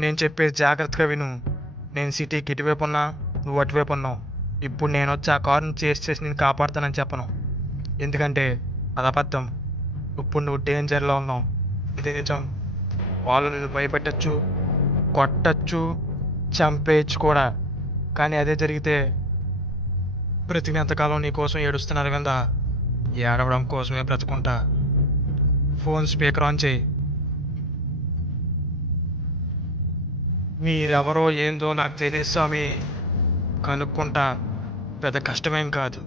నేను చెప్పేది జాగ్రత్తగా విను. నేను సిటీకి ఇటువైపు ఉన్నా, నువ్వు అటువైపు ఉన్నావు. ఇప్పుడు నేను వచ్చి ఆ కారుని చేసి నేను కాపాడుతానని చెప్పను. ఎందుకంటే అది అబద్ధం. ఇప్పుడు నువ్వు డేంజర్లో ఉన్నావు. ఇది నిజం. వాళ్ళు నిన్ను భయపెట్టచ్చు, కొట్టచ్చు, చంపేయచ్చు కూడా. కానీ అదే జరిగితే బ్రతికినంతకాలం నీ కోసం ఏడుస్తున్నారు కదా, ఏడవడం కోసమే బ్రతుకుంటా. ఫోన్ స్పీకర్ ఆన్ చేయి. మీరెవరో ఏందో నాకు తెలియదు స్వామి, కనుక్కుంటా. పెద్ద కష్టమేం కాదు.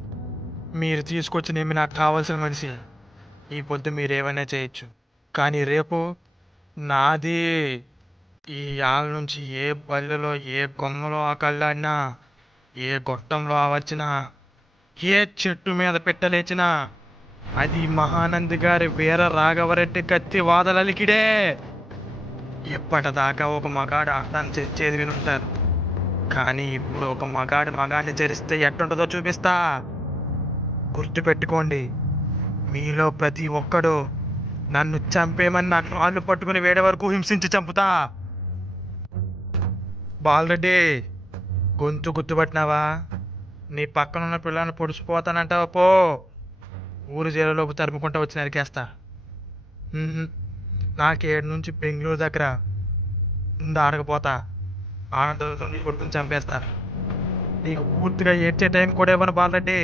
మీరు తీసుకొచ్చినేమి నాకు కావాల్సిన మనిషి. ఈ పొద్దు మీరేమైనా చేయొచ్చు, కానీ రేపు నాది. ఈ ఆల నుంచి ఏ పల్లెలో ఏ గొంగలో ఆకల్లాడినా, ఏ గొట్టంలో ఆవచ్చినా, ఏ చెట్టు మీద పెట్టలేచినా అది మహానంది గారి వీర రాఘవరెడ్డి కత్తి వాదలలికిడే. ఇప్పటిదాకా ఒక మగాడు ఆడదాన్ని తెచ్చేది వినుంటారు, కానీ ఇప్పుడు ఒక మగాడు మగాడిని చరిస్తే ఎట్టుంటుందో చూపిస్తా. గుర్తుపెట్టుకోండి, మీలో ప్రతి ఒక్కడు నన్ను చంపేమని నా కాళ్ళు పట్టుకుని వేడే వరకు హింసించి చంపుతా. బాలరెడ్డి, గొంతు గుర్తుపట్టినావా? నీ పక్కనున్న పిల్లని పొడిచిపోతానంటావా? పో, ఊరు జైలులోకి తరుముకుంటా వచ్చి నరికేస్తా. నాకేడు నుంచి బెంగళూరు దగ్గర ఆడకపోతా. ఆడతో నీ కొట్టుని చంపేస్తా. నీకు పూర్తిగా ఏడ్చే టైం కూడా ఇవ్వను బాలరెడ్డి.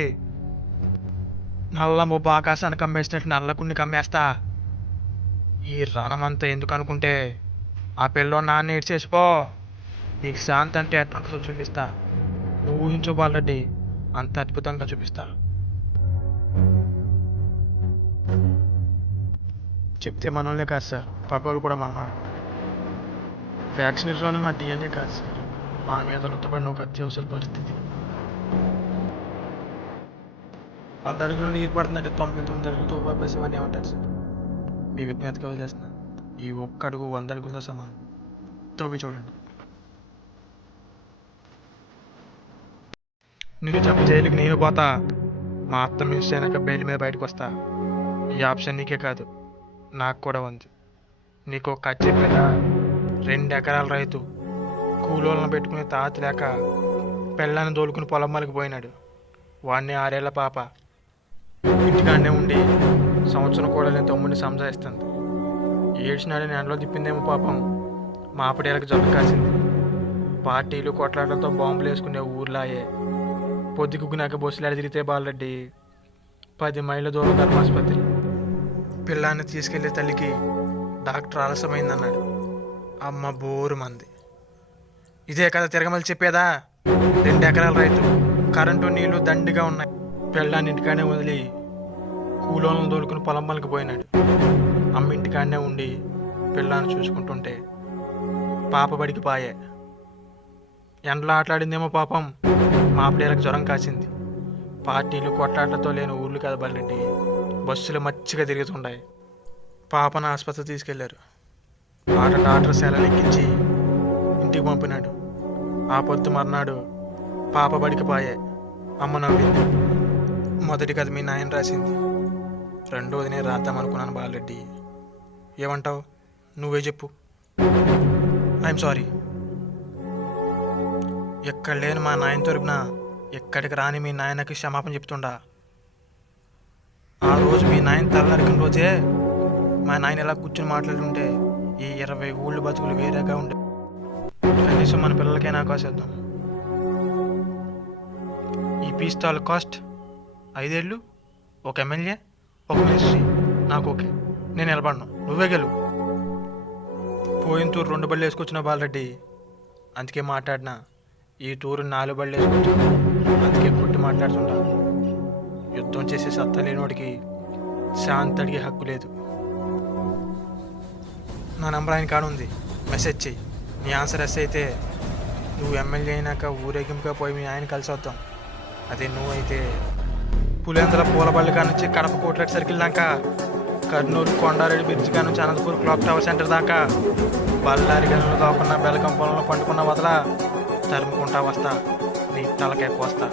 నల్ల ముబ్బ ఆకాశాన్ని కమ్మేసినట్టు నల్లకుని కమ్మేస్తా. ఈ రణమంతా ఎందుకు అనుకుంటే, ఆ పిల్లో నాన్న ఏడ్చేసిపో. నీకు శాంతి అంటే ఎట్లా చూపిస్తా. నువ్వు ఊహించు బాలరెడ్డి, అంత అద్భుతంగా చూపిస్తా. చెప్తే మనోళ్ళే కాదు సార్, పక్కలు కూడా మన వ్యాక్సినేషన్లో నా డిఎన్ఏ కాదు సార్, మా మీద రుతపడిన ఒక అత్యవసర పరిస్థితి. 10 అడుగులు నీరు పడుతుందంటే 99 అడుగులు తోపేసేవన్నీ ఏమంటారు సార్? మీ విజ్ఞతగా వదిలేసిన ఈ ఒక్క అడుగు 100 అడుగులతో సమానం. తోవి చూడండి. నీకు చెప్ప జైలుకి నేను పోతా. మా అత్త మిస్ అయినాక బెయిల్ మీద బయటకు వస్తా. ఈ ఆప్షన్ నీకే కాదు, నాకు కూడా ఉంది. నీకు కచ్చి చెప్పేద, 2 ఎకరాల రైతు కూలోళ్ళను పెట్టుకుని తాత లేక పెళ్ళాన్ని దోలుకుని పొలం మలికి పోయినాడు. వాడిని 6 ఏళ్ల పాప ఇంటికాడనే ఉండి సంవత్సరం కూడా లేని తమ్ముడిని సంజాయిస్తుంది. ఏడ్చినాడని ఎండలో తిప్పిందేమో పాపం. మాపడేళ్ళకి జబ్బు కాసింది. పార్టీలు కొట్లాటలతో బాంబులు వేసుకునే ఊర్లాయే. పొద్దుగునాక బొస్సులాడి తిరిగితే బాలరెడ్డి 10 మైళ్ళ దూరం ధర్మాసుపత్రి. పిల్లాన్ని తీసుకెళ్లే తల్లికి డాక్టర్ ఆలస్యమైందన్నాడు. అమ్మ బోరు మంది. ఇదే కదా తిరగమని చెప్పేదా? 2 ఎకరాల రైతు, కరెంటు నీళ్లు దండిగా ఉన్నాయి. పిల్లాన్ని ఇంటికాడనే వదిలి కూలోళ్ళను దోలుకుని పొలం పనికి పోయినాడు. అమ్మ ఇంటికాడనే ఉండి పిల్లాన్ని చూసుకుంటుంటే పాప బడికి పాయే. ఎండలో ఆటలాడిందేమో పాపం. మాపడేలకు జ్వరం కాసింది. పార్టీలు కొట్లాటలతో లేని ఊర్లు కదా బాలరెడ్డి, బస్సులు మచ్చిగా తిరుగుతుంటాయి. పాపను ఆసుపత్రి తీసుకెళ్లారు. డాక్టర్ సెలవు ఎక్కించి ఇంటికి పంపినాడు. ఆ పొద్దు మర్నాడు పాప బడికి పాయే. అమ్మ నవ్వింది. మొదటి కథ మీ నాయన రాసింది, రెండోది నేను రాద్దామనుకున్నాను బాలరెడ్డి. ఏమంటావు? నువ్వే చెప్పు. I'm sorry. ఎక్కడ లేని మా నాయన తరపున ఎక్కడికి రాని మీ నాయనకి క్షమాపణ చెప్తుండా. ఆ రోజు మీ నాయన తల నరికిన రోజే మా నాయన ఎలా కూర్చొని మాట్లాడుతుంటే ఈ 20 ఊళ్ళు బతుకులు వేరేగా ఉండే. కనీసం మన పిల్లలకైనా కాసేద్దాం. ఈ పీస్ తాలూ కాస్ట్ 5 ఏళ్ళు, 1 ఎమ్మెల్యే, 1 మినిస్ట్రీ. నాకు ఓకే, నేను నిలబడను, నువ్వే గెలువు. పోయిన తూరు 2 బళ్ళు వేసుకొచ్చిన బాలరెడ్డి, అందుకే మాట్లాడినా. ఈ టూరు 4 బళ్ళు వేసుకొచ్చిన, అందుకే కొట్టి మాట్లాడుతుంటా. యుద్ధం చేసే సత్తా లేనివాడికి శాంతి అడిగే హక్కు లేదు. నా నెంబర్ ఆయన కాడ ఉంది, మెసేజ్ చెయ్యి. నీ ఆన్సర్ ఎస్ అయితే నువ్వు ఎమ్మెల్యే అయినాక ఊరేగింపుగా పోయి మీ ఆయన కలిసి వద్దాం. అదే నువ్వైతే పులేంద్ర పూలబల్లి కాడ నుంచి కడప కోట్లెట్ సర్కిల్ దాకా, కర్నూలు కొండారెడ్డి బ్రిడ్జ్ కాడ నుంచి అనంతపూర్ క్లాక్ టవర్ సెంటర్ దాకా, బళ్ళారి గనులు కాకుండా బెలకం పొలంలో పండుకున్న వదల తరుముకుంటా వస్తా. నీ తలకెక్కు వస్తా.